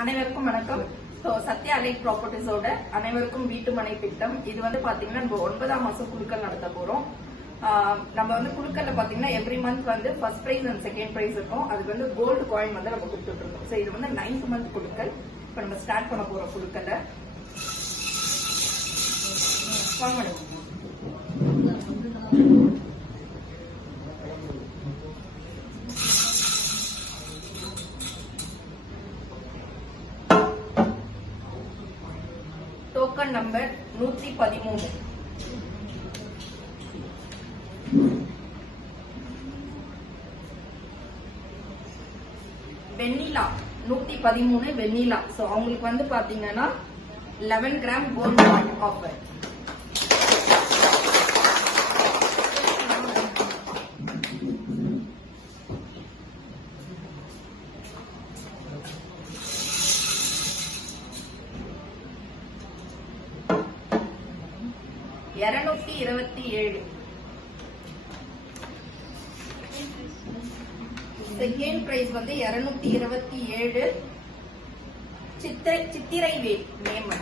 அனைவருக்கும் வணக்கம். சத்யா அலைட் ப்ராப்பர்ட்டிஸோட அனைவருக்கும் வீட்டு மனை திட்டம். இது வந்து பாத்தீங்கன்னா நம்ம 9ஆம் மாசம் குழுக்கள் நடத்த போறோம். நம்ம வந்து குழுக்கள்ல பாத்தீங்கன்னா எவ்ரி மந்த் வந்து first prize and second prize இருக்கும். அதுக்கு வந்து கோல்டு காயின் வந்து நம்ம கொடுத்துட்டு இருக்கோம். சோ இது வந்து 9th மந்த் குழுக்கள். இப்ப நம்ம ஸ்டார்ட் பண்ண போறோம் குழுக்கள்ல. Token number 113. Vennila 113 Vennila. So அவங்களுக்கு வந்து பாத்தீங்கன்னா 11 gram gold offer. $227. Second prize வந்து 227. சித்திரை வேல் நேம்.